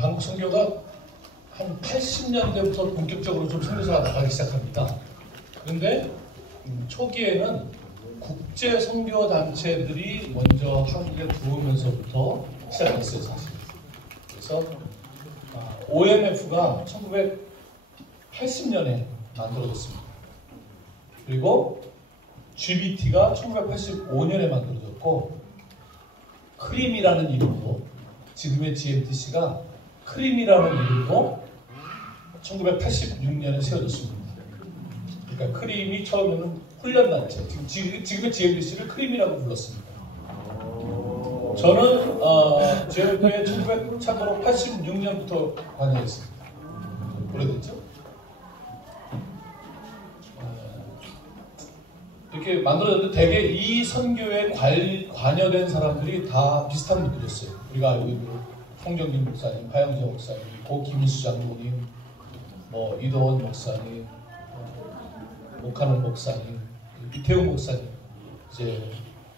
한국 선교가 한 80년대부터 본격적으로 좀 선교사가 나가기 시작합니다. 그런데 초기에는 국제 선교 단체들이 먼저 한국에 들어오면서부터 시작했어요, 사실. 그래서 OMF가 1980년에 만들어졌습니다. 그리고 GBT가 1985년에 만들어졌고, 크림이라는 이름으로, 지금의 GMTC가 크림이라는 이름으로 1986년에 세워졌습니다. 그러니까 크림이 처음에는 훈련단체, 지금의 GMTC를 크림이라고 불렀습니다. 저는 GMTC에 참고로 86년부터 관여했습니다. 오래됐죠? 이렇게 만들어졌는데 대개 이 선교에 관여된 사람들이 다 비슷한 분들이었어요. 우리가 알고 있는 송정진 목사님, 하영재 목사님, 고 김인수 장로님, 이도원 목사님, 목하는 목사님, 이태웅 목사님 이제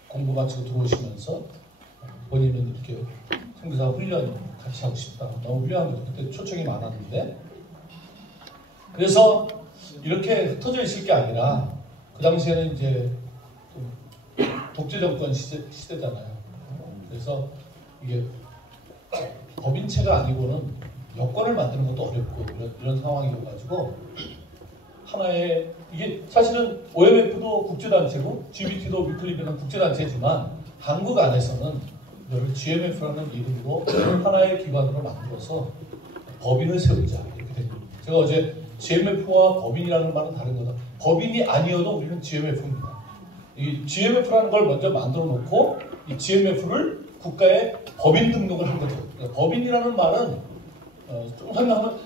공부 마치고 들어오시면서 본인은 이렇게 선교사 훈련 같이 하고 싶다. 너무 훌륭한 거죠. 그때 초청이 많았는데 그래서 이렇게 흩어져 있을 게 아니라 그 당시에는 이제 독재 정권 시대잖아요. 그래서 이게 법인체가 아니고는 여권을 만드는 것도 어렵고 이런 상황이어가지고 하나의 이게 사실은 OMF도 국제단체고 GBT도 위클리비는 국제단체지만 한국 안에서는 이걸 GMF라는 이름으로 하나의 기관으로 만들어서 법인을 세우자 이렇게 된 겁니다. 제가 어제 GMF와 법인이라는 말은 다른 거다. 법인이 아니어도 우리는 GMF입니다. 이 GMF라는 걸 먼저 만들어 놓고 이 GMF를 국가에 법인 등록을 한 거죠. 그러니까 법인이라는 말은 좀 설명하면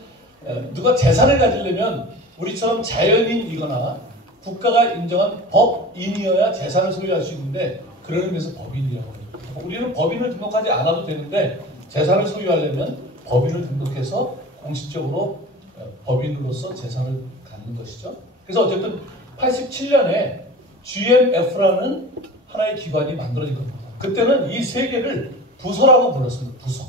누가 재산을 가지려면 우리처럼 자연인이거나 국가가 인정한 법인이어야 재산을 소유할 수 있는데 그런 의미에서 법인이라고 합니다. 우리는 법인을 등록하지 않아도 되는데 재산을 소유하려면 법인을 등록해서 공식적으로 법인으로서 재산을 갖는 것이죠. 그래서 어쨌든 87년에 GMF라는 하나의 기관이 만들어진 겁니다. 그때는 이 세 개를 부서라고 불렀습니다. 부서.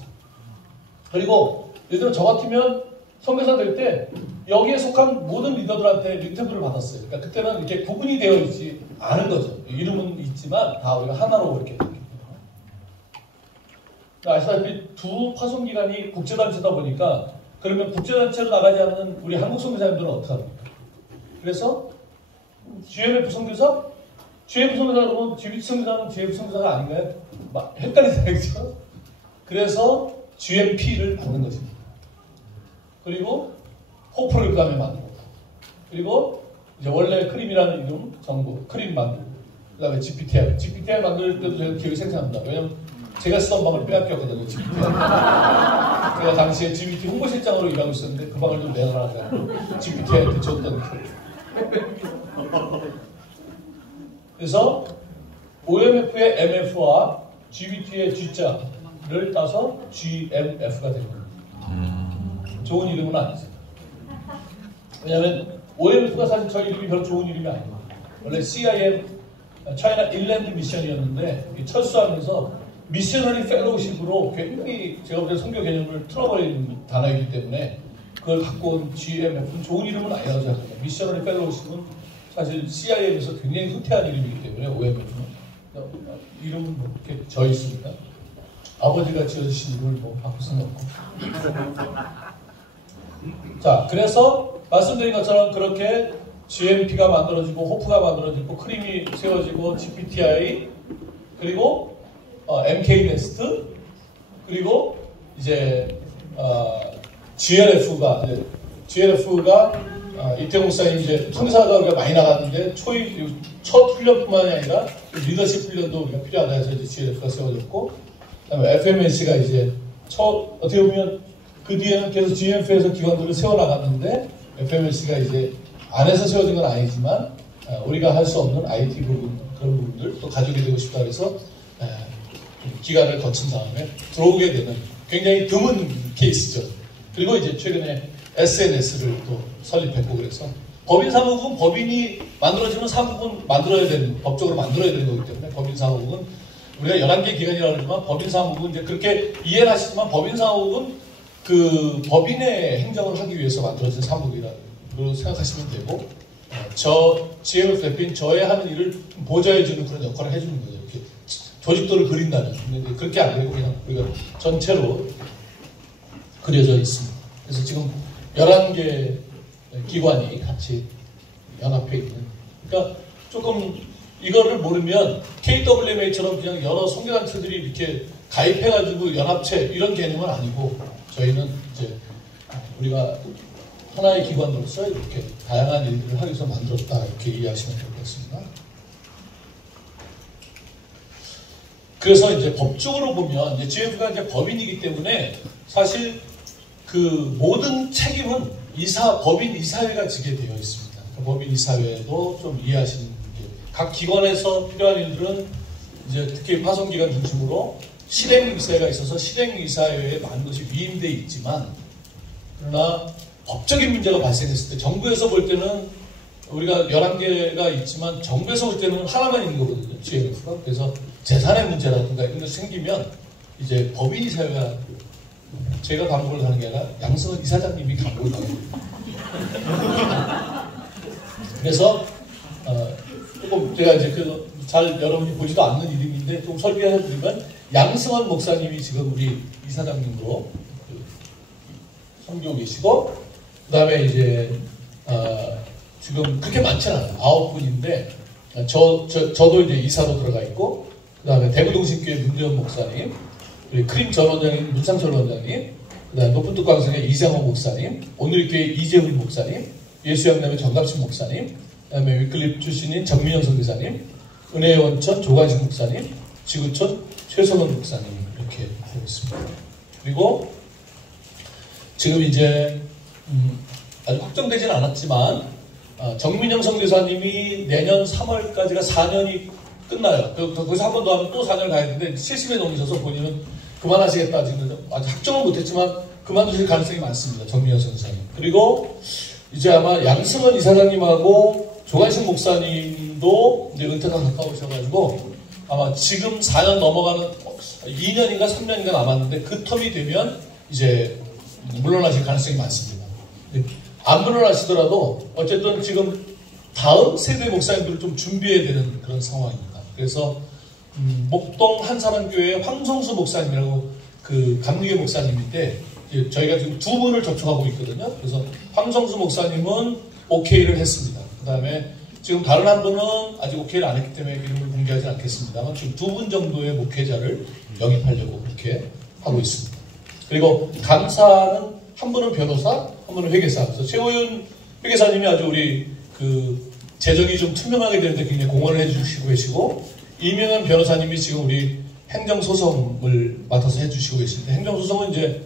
그리고 예를 들어 저 같으면 선교사 될 때 여기에 속한 모든 리더들한테 링크를 받았어요. 그러니까 그때는 이렇게 구분이 되어 있지 않은 거죠. 이름은 있지만 다 우리가 하나로 이렇게 됩니다. 아시다시피 두 파송기관이 국제단체다 보니까 그러면 국제단체로 나가지 않는 우리 한국 선교사님들은 어떻게 합니까? 그래서 GMF 선교사? GMF 선교사 그러면 GBT 선교사는 GMF 선교사가 아닌가요? 막 헷갈리죠? 그래서 GMP를 받는 것입니다. 그리고 호프를 그 다음에 만들고 그리고 이제 원래 크림이라는 이름 정부 크림 만들고 그 다음에 GPTI 만들 때도 제가 기억이 생생합니다. 왜냐면 제가 쓰던 방을 빼앗겼거든요. GPTI. 제가 당시에 GBT 홍보실장으로 일하고 있었는데 그 방을 좀 내놔라고 GPTI한테 줬던 그래서 OMF의 MF와 GBT의 G자를 따서 GMF가 된 겁니다. 좋은 이름은 아니죠. 왜냐하면 OMF가 사실 저희 이름이 별로 좋은 이름이 아니에요. 원래 CIM, 차이나 인랜드 미션이었는데 철수하면서 미셔너리 펠로우십으로 굉장히 제가 볼 때 선교 개념을 틀어버리는 단어이기 때문에 그걸 갖고 온 GMF는 좋은 이름은 아니라고 생각합니다. 미셔너리 펠로우십은 사실 CIM에서 굉장히 후퇴한 이름이기 때문에 OMF는 이름은 뭐 이렇게 져 있습니다. 아버지가 지어주신 이름을 뭐 바꿀 수는 없고. 자, 그래서 말씀드린 것처럼 그렇게 GMP가 만들어지고 호프가 만들어지고 크림이 세워지고 GPTI 그리고 MK네스트 그리고 이제 GLF가 이태용 목사님 이제 선교사가 우리가 많이 나갔는데 첫 훈련뿐만이 아니라 리더십 훈련도 우리가 필요하다 해서 이제 GLF가 세워졌고 그다음에 FMNC가 이제 어떻게 보면 그 뒤에는 계속 GMF에서 기관들을 세워나갔는데 FMNC가 이제 안에서 세워진 건 아니지만 우리가 할 수 없는 IT 부분 그런 부분들 또 가지게 되고 싶다 해서 기간을 거친 다음에 들어오게 되는 굉장히 드문 케이스죠. 그리고 이제 최근에 SNS를 또 설립했고 그래서 법인 사무국은 법인이 만들어지면 사무국은 만들어야 되는 법적으로 만들어야 되는 거기 때문에 법인 사무국은 우리가 11개 기관이라고 하지만 법인사무국은 이제 그렇게 이해를 하시지만 법인사무국은 그 법인의 행정을 하기 위해서 만들어진 사무국이라고 생각하시면 되고, 저 GMF 대표인 저의 하는 일을 보좌해주는 그런 역할을 해주는 거죠. 이렇게 조직도를 그린다는. 근데 그렇게 안 되고 그냥 우리가 전체로 그려져 있습니다. 그래서 지금 11개 기관이 같이 연합해 있는. 그러니까 조금 이거를 모르면 KWMA처럼 그냥 여러 선교단체들이 이렇게 가입해가지고 연합체 이런 개념은 아니고, 저희는 이제 우리가 하나의 기관으로서 이렇게 다양한 일들을 하기 위해서 만들었다, 이렇게 이해하시면 될 것 같습니다. 그래서 이제 법적으로 보면 이제 GMF가 이제 법인이기 때문에 사실 그 모든 책임은 법인 이사회가 지게 되어 있습니다. 그러니까 법인 이사회도 좀 이해하시는 게, 각 기관에서 필요한 일들은 이제 특히 파송기관 중심으로 실행이사회가 있어서 실행이사회에 많은 것이 위임되어 있지만, 그러나 법적인 문제가 발생했을 때 정부에서 볼 때는 우리가 11개가 있지만 정부에서 볼 때는 하나만 있는 거거든요. GMF가. 그래서 재산의 문제라든가 이런 것이 생기면 이제 법인 이사회가 제가 감독을 하는 게 아니라 양승헌 이사장님이 감독을 하고 그래서 조금 제가 이제 잘 여러분이 보지도 않는 이름인데 좀 설명해드리면, 양승헌 목사님이 지금 우리 이사장님으로 섬기고 계시고, 그 다음에 이제 지금 그렇게 많지는 않아요. 9분인데 저도 이제 이사로 들어가 있고, 그 다음에 대구동신교회 문재원 목사님, 그리고 크림 전 원장님 문상철 원장님, 그 다음에 높은 뚝광성의 이장호 목사님, 오늘교회 이재훈 목사님, 예수양남의 정갑신 목사님, 그 다음에 위클립 출신인 정민영 선교사님, 은혜의 원천 조관식 목사님, 지구촌 최성원 목사님, 이렇게 되고 있습니다. 그리고 지금 이제 아직 확정되진 않았지만 정민영 선교사님이 내년 3월까지가 4년이 끝나요. 거기서 한 번 더 하면 또 4년 가야 되는데 70에 넘으셔서 본인은 그만하시겠다. 지금 아직 확정은 못했지만 그만두실 가능성이 많습니다. 정민영 선교사님. 그리고 이제 아마 양승헌 이사장님하고 조관식 목사님도 이제 은퇴가 가까우셔가지고 아마 지금 4년 넘어가는 2년인가 3년인가 남았는데 그 텀이 되면 이제 물러나실 가능성이 많습니다. 안 물러나시더라도 어쨌든 지금 다음 세대 목사님들을 좀 준비해야 되는 그런 상황입니다. 그래서 목동 한사람교회 황성수 목사님이라고 그 감리교 목사님인데 저희가 지금 2분을 접촉하고 있거든요. 그래서 황성수 목사님은 OK를 했습니다. 그 다음에 지금 다른 한 분은 아직 OK를 안 했기 때문에 이름을 공개하지 않겠습니다만 지금 2분 정도의 목회자를 영입하려고 그렇게 하고 있습니다. 그리고 감사는 한 분은 변호사, 한 분은 회계사. 그래서 최호윤 회계사님이 아주 우리 그 재정이 좀 투명하게 되는데 굉장히 공헌을 해주시고 계시고, 이명현 변호사님이 지금 우리 행정소송을 맡아서 해주시고 계시는데, 행정소송은 이제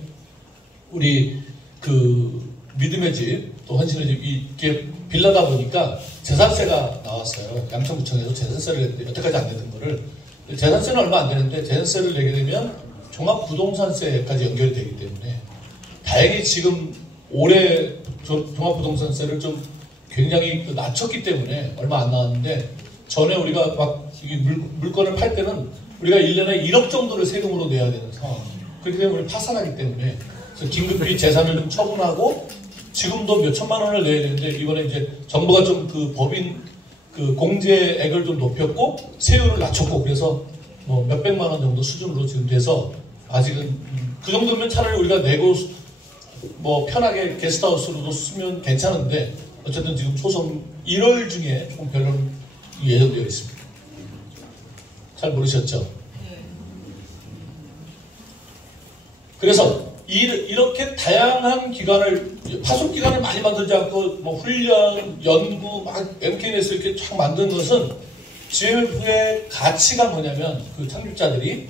우리 그 믿음의 집, 또 헌신의 집, 이게 빌라다 보니까 재산세가 나왔어요. 양천구청에서 재산세를 냈는데 여태까지 안 내던 거를, 재산세는 얼마 안 되는데 재산세를 내게 되면 종합부동산세까지 연결이 되기 때문에 다행히 지금 올해 종합부동산세를 좀 굉장히 낮췄기 때문에 얼마 안 나왔는데, 전에 우리가 막 물건을 팔 때는 우리가 1년에 1억 정도를 세금으로 내야 되는 상황입니다. 그렇기 때문에 우리 파산하기 때문에 그래서 긴급히 재산을 좀 처분하고 지금도 몇 천만 원을 내야 되는데, 이번에 이제 정부가 좀 그 법인 그 공제액을 좀 높였고 세율을 낮췄고, 그래서 뭐 몇백만 원 정도 수준으로 지금 돼서 아직은 그 정도면 차라리 우리가 내고 뭐 편하게 게스트하우스로도 쓰면 괜찮은데, 어쨌든 지금 소송 1월 중에 조금 변론이 예정되어 있습니다. 잘 모르셨죠? 그래서 이렇게 다양한 기관을, 파송기관을 많이 만들지 않고 뭐 훈련, 연구, 막 MKN에서 이렇게 쫙 만든 것은 GMF의 가치가 뭐냐면, 그 창립자들이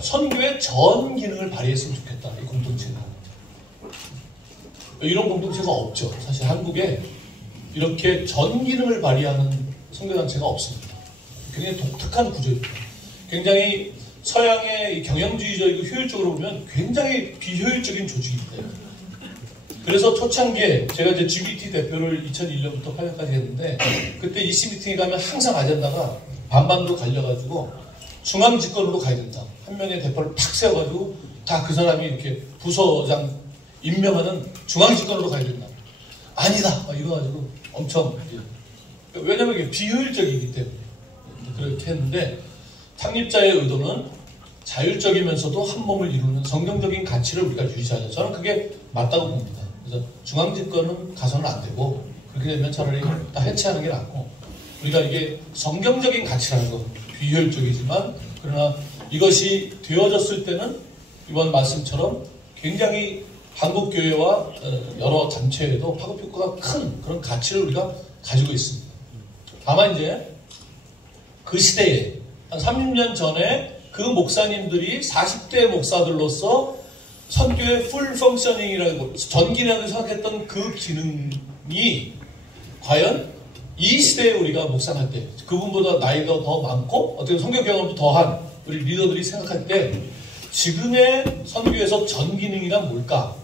선교의 전 기능을 발휘했으면 좋겠다. 이 공동체가. 이런 공동체가 없죠. 사실 한국에 이렇게 전 기능을 발휘하는 선교단체가 없습니다. 굉장히 독특한 구조입니다. 굉장히 서양의 경영주의적이고 효율적으로 보면 굉장히 비효율적인 조직입니다. 그래서 초창기에 제가 이제 GBT 대표를 2001년부터 8년까지 했는데, 그때 EC 미팅에 가면 항상 아젠다가 반반으로 갈려가지고 중앙 집권으로 가야 된다. 한 명의 대표를 탁 세워가지고 다 그 사람이 이렇게 부서장 임명하는 중앙 집권으로 가야 된다. 아니다. 막 이래가지고 엄청 왜냐면 이게 비효율적이기 때문에 그렇게 했는데 창립자의 의도는 자율적이면서도 한 몸을 이루는 성경적인 가치를 우리가 유지하자. 저는 그게 맞다고 봅니다. 그래서 중앙 집권은 가서는 안 되고 그렇게 되면 차라리 다 해체하는 게 낫고 우리가 이게 성경적인 가치라는 거 비효율적이지만 그러나 이것이 되어졌을 때는 이번 말씀처럼 굉장히 한국교회와 여러 단체에도 파급효과가 큰 그런 가치를 우리가 가지고 있습니다. 다만 이제 그 시대에 한 30년 전에 그 목사님들이 40대 목사들로서 선교의 풀 펑셔닝이라고 전기라고 생각했던 그 기능이 과연 이 시대에 우리가 묵상할 때 그분보다 나이가 더 많고 어떻게 선교 경험도 더한 우리 리더들이 생각할 때 지금의 선교에서 전 기능이란 뭘까?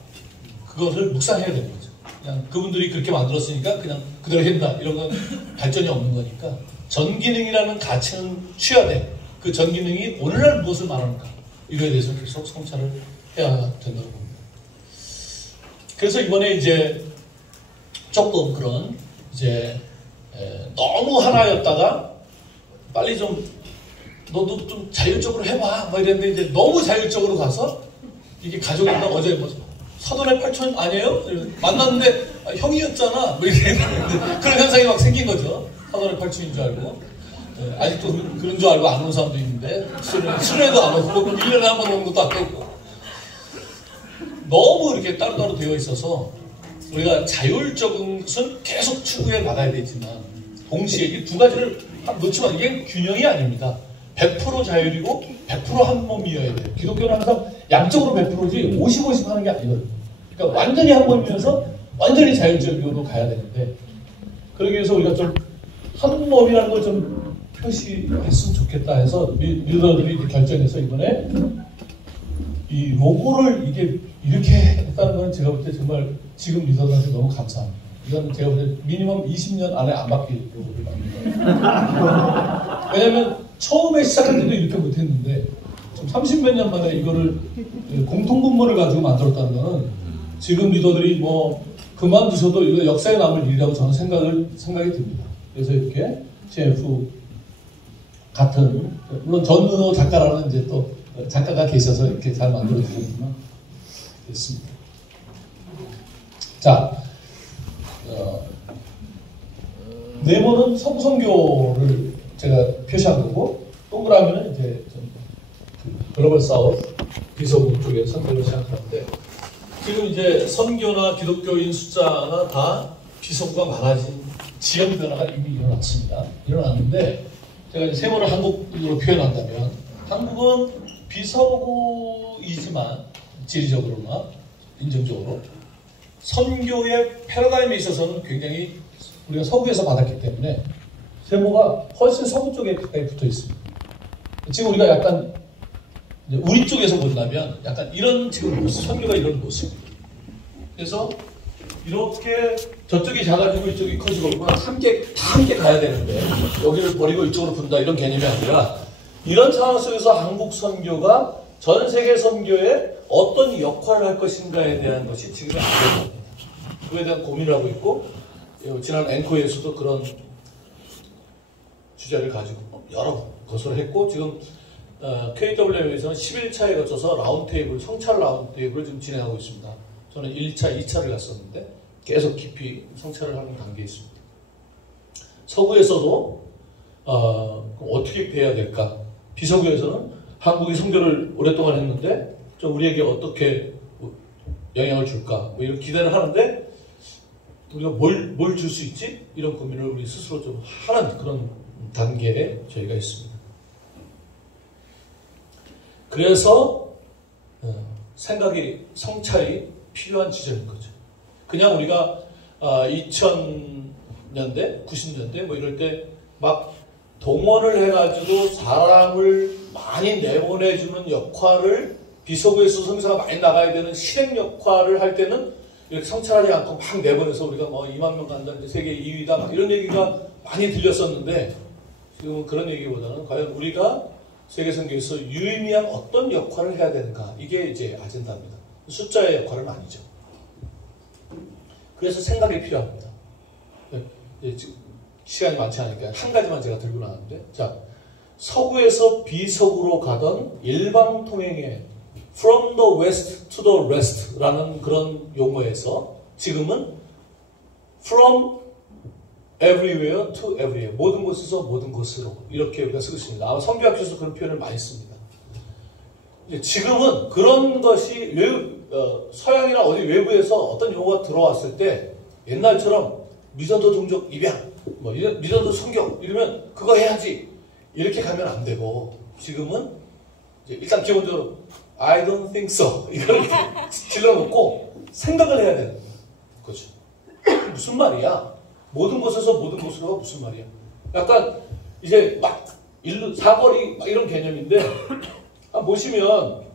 그것을 묵상해야 되는 거죠. 그냥 그분들이 그렇게 만들었으니까 그냥 그대로 했나 이런 건 발전이 없는 거니까 전 기능이라는 가치는 취하되 그 전 기능이 오늘날 무엇을 말하는가 이거에 대해서 계속 성찰을 해야 된다고 봅니다. 그래서 이번에 이제 조금 그런 이제 너무 하나였다가 빨리 좀 너도 좀 자율적으로 해봐 뭐 이랬는데 이제 너무 자율적으로 가서 이게 가족이나 어제 뭐 사돈의 팔촌 아니에요? 만났는데 아, 형이었잖아 뭐 이렇게 그런 현상이 막 생긴 거죠. 사돈의 팔촌인 줄 알고 아직도 그런 줄 알고 안 오는 사람도 있는데 술에도 안 오고 1년에 한 번 오는 것도 아니고 너무 이렇게 따로따로 되어 있어서 우리가 자율적인 것은 계속 추구해 나가야 되지만 동시에 이 두 가지를 놓치면 이게 균형이 아닙니다. 100% 자율이고 100% 한 몸이어야 돼요. 기독교는 항상 양쪽으로 100%지 50-50 하는 게 아니거든요. 그러니까 완전히 한 몸이면서 완전히 자율적으로 가야 되는데 그러기 위해서 우리가 좀 한 몸이라는 걸 좀 표시했으면 좋겠다 해서 리더들이 결정해서 이번에 이 로고를 이게 이렇게 했다는 건 제가 볼 때 정말 지금 리더들한테 너무 감사합니다. 이건 제가 볼 때 미니멈 20년 안에 안 바뀔 로고를 만든 거예요. 왜냐면 처음에 시작할 때도 이렇게 못했는데 좀 30몇 년 만에 이거를 공통분모를 가지고 만들었다는 거는 지금 리더들이 뭐 그만두셔도 이거 역사에 남을 일이라고 저는 생각이 듭니다. 그래서 이렇게 CF 같은 물론 전은호 작가라는 이제 또 작가가 계셔서 이렇게 잘 만들어 주셨지만 됐습니다. 자, 네모는 서부선교를 제가 표시한 거고 동그라미는 이제 그 글로벌 사우스 비서구 쪽에 선교를 시작하는데 지금 이제 선교나 기독교인 숫자나 다 비서구가 많아진 지역 변화가 이미 일어났는데 제가 이제 세모를 한국으로 표현한다면 한국은 비서구이지만 지리적으로나 인정적으로 선교의 패러다임에 있어서는 굉장히 우리가 서구에서 받았기 때문에 세모가 훨씬 서부 쪽에 가까이 붙어 있습니다. 지금 우리가 약간 우리 쪽에서 본다면 약간 이런 지금 모습, 선교가 이런 모습. 그래서 이렇게 저쪽이 작아지고 이쪽이 커지고 다 함께 가야 되는데 여기를 버리고 이쪽으로 분다 이런 개념이 아니라 이런 상황 속에서 한국 선교가 전 세계 선교에 어떤 역할을 할 것인가에 대한 것이 지금 안 됩니다. 그에 대한 고민을 하고 있고 지난 앵커에서도 그런 주제를 가지고 여러 것을 했고 지금 KWM에서는 11차에 거쳐서 라운드테이블, 성찰 라운드테이블을 지금 진행하고 있습니다. 저는 1차, 2차를 갔었는데 계속 깊이 성찰을 하는 단계에 있습니다. 서구에서도 어떻게 해야 될까? 비서구에서는 한국이 선교를 오랫동안 했는데 좀 우리에게 어떻게 영향을 줄까? 뭐 이런 기대를 하는데 우리가 뭘 줄 수 있지? 이런 고민을 우리 스스로 좀 하는 그런 단계에 저희가 있습니다. 그래서 생각이 성찰이 필요한 지점인 거죠. 그냥 우리가 2000년대, 90년대 뭐 이럴 때 막 동원을 해가지고 사람을 많이 내보내주는 역할을 비서구에서 선교사가 많이 나가야 되는 실행 역할을 할 때는 이렇게 성찰하지 않고 막 내보내서 우리가 뭐 2만 명 간다, 세계 2위다 막 이런 얘기가 많이 들렸었는데 지금은 그런 얘기보다는 과연 우리가 세계선교에서 유의미한 어떤 역할을 해야 되는가, 이게 이제 아젠다입니다. 숫자의 역할은 아니죠. 그래서 생각이 필요합니다. 시간이 많지 않으니까 한 가지만 제가 들고 나왔는데, 자, 서구에서 비서구로 가던 일방 통행의 from the west to the rest라는 그런 용어에서 지금은 from everywhere to everywhere, 모든 곳에서 모든 곳으로, 이렇게 우리가 쓰고 있습니다. 아마 성경학에서 그런 표현을 많이 씁니다. 지금은 그런 것이 서양이나 어디 외부에서 어떤 용어가 들어왔을 때 옛날처럼 미전도 종족 입양, 뭐 미전도 성경 이러면 그거 해야지 이렇게 가면 안 되고, 지금은 이제 일단 기본적으로 I don't think so 이걸 이렇게 질러놓고 생각을 해야 되는 거죠. 무슨 말이야? 모든 곳에서 모든 곳으로가 무슨 말이야? 약간 이제 막 사거리 막 이런 개념인데, 보시면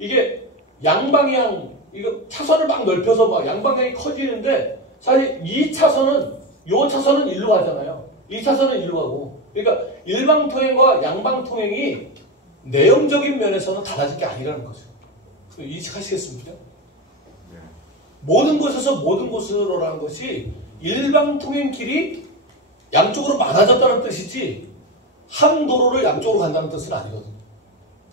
이게 양방향, 이거 차선을 막 넓혀서 막 양방향이 커지는데, 사실 이 차선은, 요 차선은 일로 가잖아요. 이 차선은 일로 가고, 그러니까 일방통행과 양방통행이 내용적인 면에서는 달라진 게 아니라는 거죠. 이해하시겠습니까? 모든 곳에서 모든 곳으로라는 것이 일방통행 길이 양쪽으로 많아졌다는 뜻이지 한 도로를 양쪽으로 간다는 뜻은 아니거든요.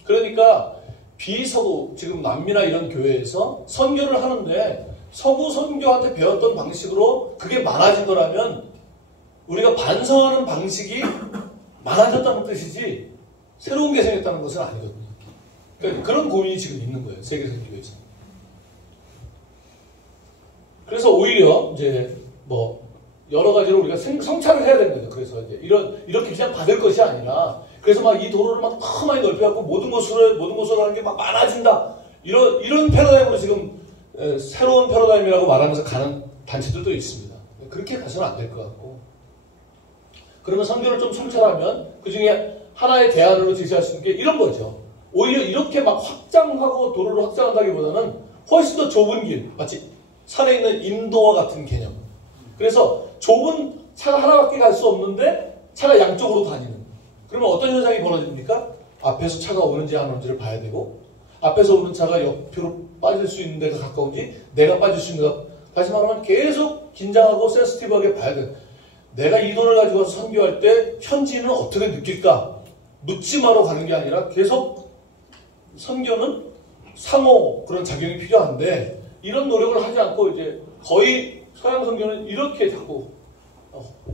그러니까 비서구, 지금 남미나 이런 교회에서 선교를 하는데 서구 선교한테 배웠던 방식으로 그게 많아진 거라면 우리가 반성하는 방식이 많아졌다는 뜻이지 새로운 게 생겼다는 것은 아니거든요. 그러니까 그런 고민이 지금 있는 거예요, 세계선교에서. 그래서 오히려 이제 뭐 여러 가지로 우리가 성찰을 해야 되는 거죠. 그래서 이제 이렇게 그냥 받을 것이 아니라, 그래서 막 이 도로를 막 너무 많이 넓혀갖고 모든 곳으로 하는 게 막 많아진다. 이런 패러다임으로 지금 새로운 패러다임이라고 말하면서 가는 단체들도 있습니다. 그렇게 가서는 안 될 것 같고, 그러면 선교를 좀 성찰하면 그 중에 하나의 대안으로 제시할 수 있는 게 이런 거죠. 오히려 이렇게 막 확장하고 도로를 확장한다기보다는 훨씬 더 좁은 길, 마치 산에 있는 인도와 같은 개념. 그래서 좁은 차가 하나밖에 갈 수 없는데 차가 양쪽으로 다니는. 그러면 어떤 현상이 벌어집니까? 앞에서 차가 오는지 안 오는지를 봐야 되고, 앞에서 오는 차가 옆으로 빠질 수 있는 데가 가까운지, 내가 빠질 수 있는 데가, 다시 말하면 계속 긴장하고 센시티브하게 봐야 돼. 내가 이 돈을 가지고 와서 선교할 때 현지인은 어떻게 느낄까? 묻지마로 가는 게 아니라 계속 선교는 상호 그런 작용이 필요한데, 이런 노력을 하지 않고 이제 거의 서양 선교는 이렇게 자꾸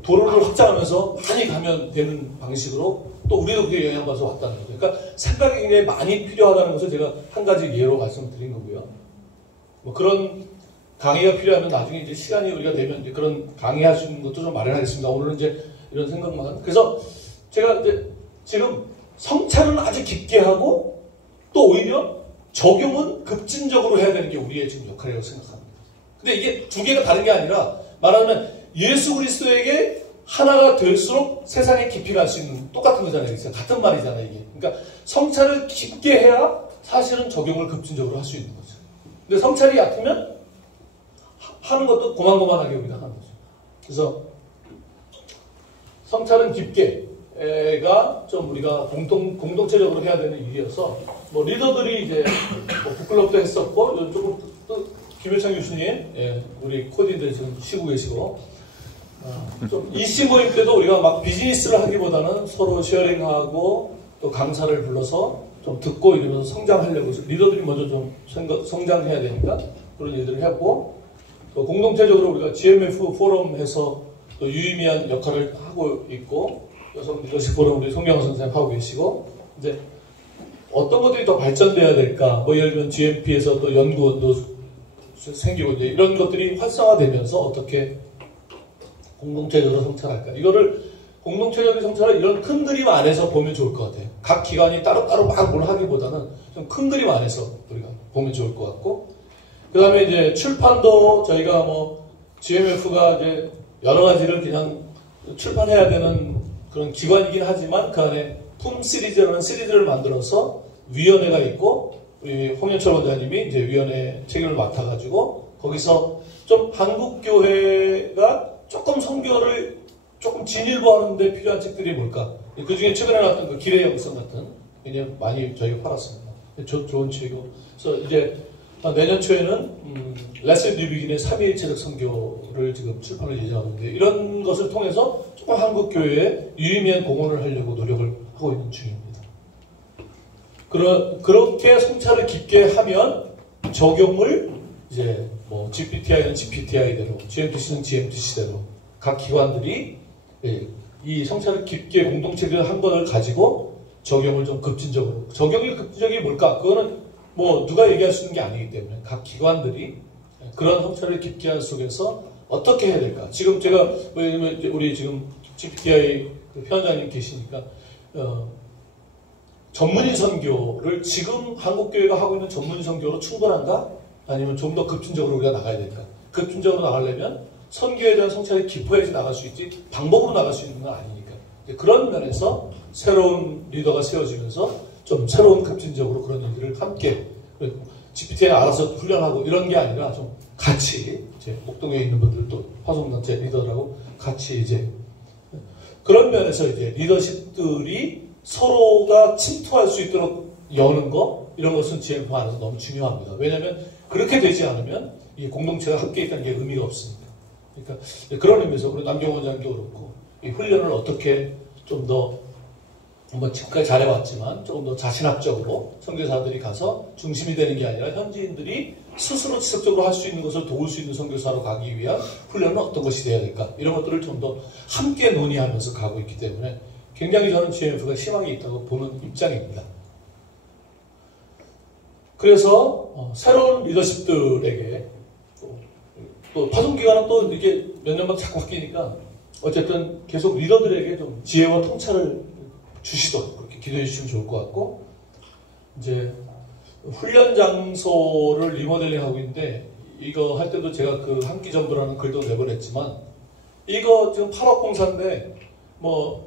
도로를 확장하면서 많이 가면 되는 방식으로 또 우리도 그게 영향받아서 왔다는 거죠. 그러니까 생각이 굉장히 많이 필요하다는 것을 제가 한 가지 예로 말씀드린 거고요. 뭐 그런 강의가 필요하면 나중에 이제 시간이 우리가 되면 이제 그런 강의할 수 있는 것도 좀 마련하겠습니다. 오늘은 이제 이런 생각만. 그래서 제가 이제 지금 성찰은 아주 깊게 하고 또 오히려 적용은 급진적으로 해야 되는 게 우리의 지금 역할이라고 생각합니다. 근데 이게 두 개가 다른 게 아니라, 말하자면 예수 그리스도에게 하나가 될수록 세상에 깊이 갈 수 있는 똑같은 거잖아요. 같은 말이잖아요, 이게. 그러니까 성찰을 깊게 해야 사실은 적용을 급진적으로 할 수 있는 거죠. 근데 성찰이 얕으면 하는 것도 고만고만하게 우리가 하는 거죠. 그래서 성찰은 깊게가 좀 우리가 공동체적으로 해야 되는 일이어서, 뭐 리더들이 이제 뭐 북클럽도 했었고, 조금 또 김효창 교수님, 예, 우리 코디들 지금 쉬고 계시고, 좀 이씨 모임 때도 우리가 막 비즈니스를 하기보다는 서로 쉐어링하고 또 강사를 불러서 좀 듣고 이러면서 성장하려고, 리더들이 먼저 좀 성장해야 되니까 그런 일들을 했고, 또 공동체적으로 우리가 GMF 포럼 해서 또 유의미한 역할을 하고 있고, 여성 리더십 포럼 우리 송경호 선생님 하고 계시고, 이제 어떤 것들이 더 발전돼야 될까? 뭐 예를 들면 GMP에서 또 연구원도 생기고, 이제 이런 것들이 활성화되면서 어떻게 공동체적으로 성찰할까? 이거를 공동체적인 성찰을 이런 큰 그림 안에서 보면 좋을 것 같아요. 각 기관이 따로따로 막 뭘 하기보다는 좀 큰 그림 안에서 우리가 보면 좋을 것 같고, 그 다음에 이제 출판도 저희가 뭐 GMF가 이제 여러 가지를 그냥 출판해야 되는 그런 기관이긴 하지만 그 안에 품 시리즈라는 시리즈를 만들어서 위원회가 있고, 우리 홍현철 원장님이 이제 위원회 책임을 맡아가지고 거기서 좀 한국 교회가 조금 선교를 조금 진일보하는 데 필요한 책들이 뭘까? 그 중에 최근에 나왔던 그 길의 영성 같은 굉장히 많이 저희가 팔았습니다. 좋은 책이고. 그래서 이제 내년 초에는 레슬 뉴비긴의 3.1체적 선교를 지금 출판을 예정하는데 이런 것을 통해서 조금 한국 교회에 유의미한 공헌을 하려고 노력을 하고 있는 중입니다. 그렇게 성찰을 깊게 하면 적용을 이제 뭐 GPTI는 GPTI대로, GMTC는 GMTC대로 각 기관들이 이 성찰을 깊게 공동체를 한 것을 가지고 적용을 좀 급진적으로, 적용이 급진적이 뭘까? 그거는 뭐 누가 얘기할 수 있는 게 아니기 때문에 각 기관들이 그런 성찰을 깊게 한 속에서 어떻게 해야 될까? 지금 제가 우리 지금 GPTI 편장님 계시니까 전문인 선교를 지금 한국교회가 하고 있는 전문인 선교로 충분한가? 아니면 좀 더 급진적으로 우리가 나가야 될까? 급진적으로 나가려면 선교에 대한 성찰이 깊어야지 나갈 수 있지 방법으로 나갈 수 있는 건 아니니까. 그런 면에서 새로운 리더가 세워지면서 좀 새로운 급진적으로 그런 일들을 함께 GPT에 알아서 훈련하고 이런 게 아니라 좀 같이 이제 목동에 있는 분들도 화성단체 리더라고 같이 이제 그런 면에서 이제 리더십들이 서로가 침투할 수 있도록 여는 거 이런 것은 GMF 안에서 너무 중요합니다. 왜냐하면 그렇게 되지 않으면 이 공동체가 함께 있다는 게 의미가 없습니다. 그러니까 그런 의미에서 우리 남경 원장도 그렇고 이 훈련을 어떻게 좀 더 뭐 지금까지 잘해왔지만 조금 더 자신학적으로 선교사들이 가서 중심이 되는 게 아니라 현지인들이 스스로 지속적으로 할 수 있는 것을 도울 수 있는 선교사로 가기 위한 훈련은 어떤 것이 돼야 될까 이런 것들을 좀 더 함께 논의하면서 가고 있기 때문에 굉장히 저는 GMF가 희망이 있다고 보는 입장입니다. 그래서 새로운 리더십들에게 또 파송기간은 또 이렇게 몇 년만 자꾸 바뀌니까 어쨌든 계속 리더들에게 좀 지혜와 통찰을 주시도록 그렇게 기도해 주시면 좋을 것 같고 이제 훈련 장소를 리모델링 하고 있는데 이거 할 때도 제가 그 한기정도라는 글도 내보냈지만 이거 지금 8억 공사인데 뭐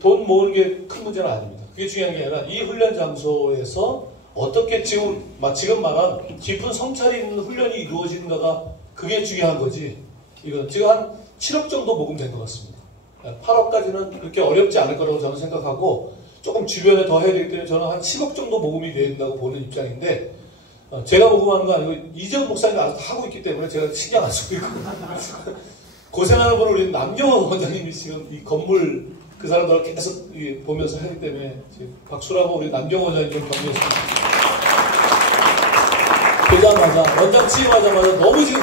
돈 모으는 게 큰 문제는 아닙니다. 그게 중요한 게 아니라 이 훈련 장소에서 어떻게 지금 말한 깊은 성찰이 있는 훈련이 이루어지는가가 그게 중요한 거지. 이거 지금 한 7억 정도 모금된 것 같습니다. 8억까지는 그렇게 어렵지 않을 거라고 저는 생각하고 조금 주변에 더 해야 되기 때문에 저는 한 10억 정도 모금이 된다고 보는 입장인데 제가 모금하는 거 아니고 이재훈 목사님이 알아서 하고 있기 때문에 제가 신경 안 쓰고 있고 고생하는 분은 우리 남경원 원장님이 지금 이 건물 그 사람들을 계속 보면서 하기 때문에 박수라고 우리 남경원 원장님 좀 격려했습니다. 되자마자 원장 취임하자마자 너무 지금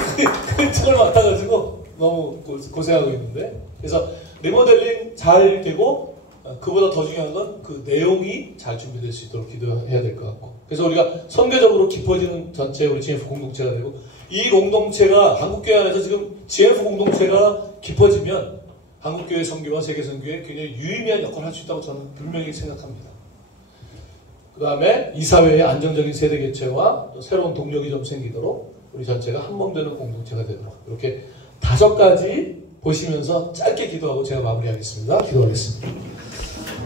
큰 책을 맡아가지고 너무 고생하고 있는데 그래서 리모델링 잘 되고 그보다 더 중요한 건 그 내용이 잘 준비될 수 있도록 기도해야 될 것 같고 그래서 우리가 선교적으로 깊어지는 전체 우리 GMF 공동체가 되고 이 공동체가 한국교회 안에서 지금 GMF 공동체가 깊어지면 한국교회 선교와 세계 선교에 굉장히 유의미한 역할을 할 수 있다고 저는 분명히 생각합니다. 그 다음에 이 사회의 안정적인 세대 개최와 또 새로운 동력이 좀 생기도록 우리 전체가 한 몸 되는 공동체가 되도록 이렇게 5가지 보시면서 짧게 기도하고 제가 마무리하겠습니다. 기도하겠습니다.